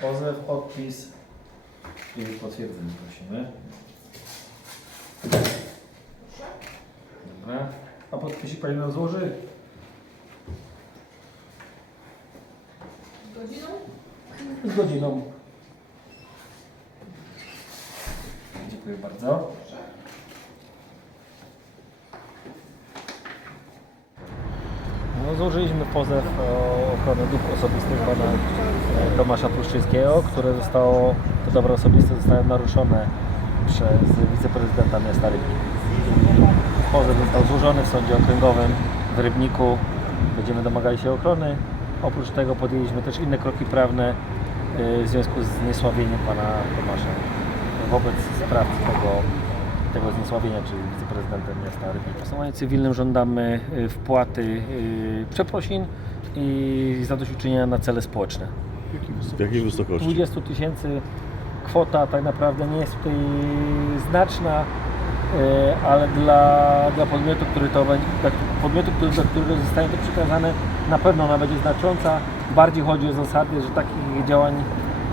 Pozew, odpis i potwierdzenie prosimy. Dobra. A podpisik Pani nam złoży? Godziną? Z godziną. Dziękuję bardzo. Złożyliśmy pozew o ochronę dóbr osobistych pana e, Tomasza Puszczyńskiego, które zostało, to dobro osobiste zostało naruszone przez wiceprezydenta miasta Rybnik. Pozew został złożony w sądzie okręgowym w Rybniku. Będziemy domagali się ochrony. Oprócz tego podjęliśmy też inne kroki prawne e, w związku z zniesławieniem pana Tomasza wobec sprawcy tego, tego zniesławienia, czyli wiceprezydentem miasta Rybnik. W postępowaniu cywilnym żądamy e, wpłaty e, przeprosin i zadośćuczynienia na cele społeczne. W jakiej wysokości? 20 tysięcy kwota tak naprawdę nie jest tutaj znaczna, e, ale dla, dla podmiotu, który to będzie, dla podmiotu, który, dla którego zostanie to przekazane, na pewno ona będzie znacząca. Bardziej chodzi o zasady, że takich działań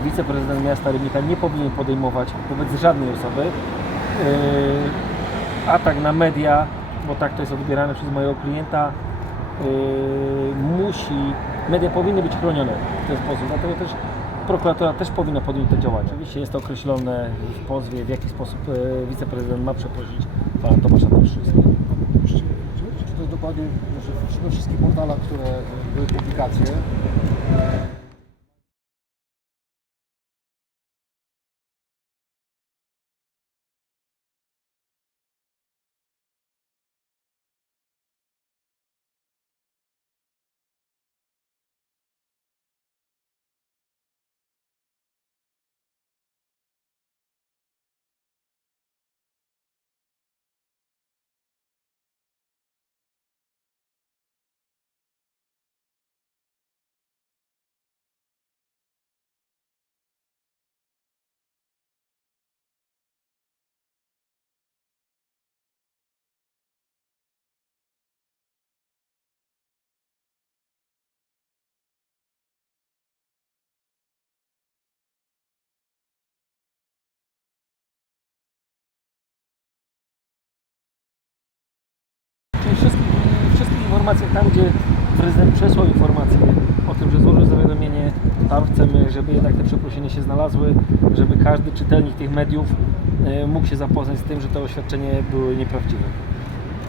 wiceprezydent miasta Rybnika nie powinien podejmować wobec żadnej osoby. E, Atak na media, bo tak to jest odbierane przez mojego klienta, yy, musi, media powinny być chronione w ten sposób, dlatego też prokuratura też powinna podjąć te działania. Oczywiście jest to określone w pozwie, w jaki sposób yy, wiceprezydent ma przeprosić pana Tomasza Polszyńskiego. Czy, to jest dokładnie, że we wszystkich portalach, które były publikacje, informacjach tam, gdzie prezydent przesłał informację o tym, że złożył zawiadomienie, tam chcemy, żeby jednak te przeprosiny się znalazły, żeby każdy czytelnik tych mediów e, mógł się zapoznać z tym, że te oświadczenia były nieprawdziwe.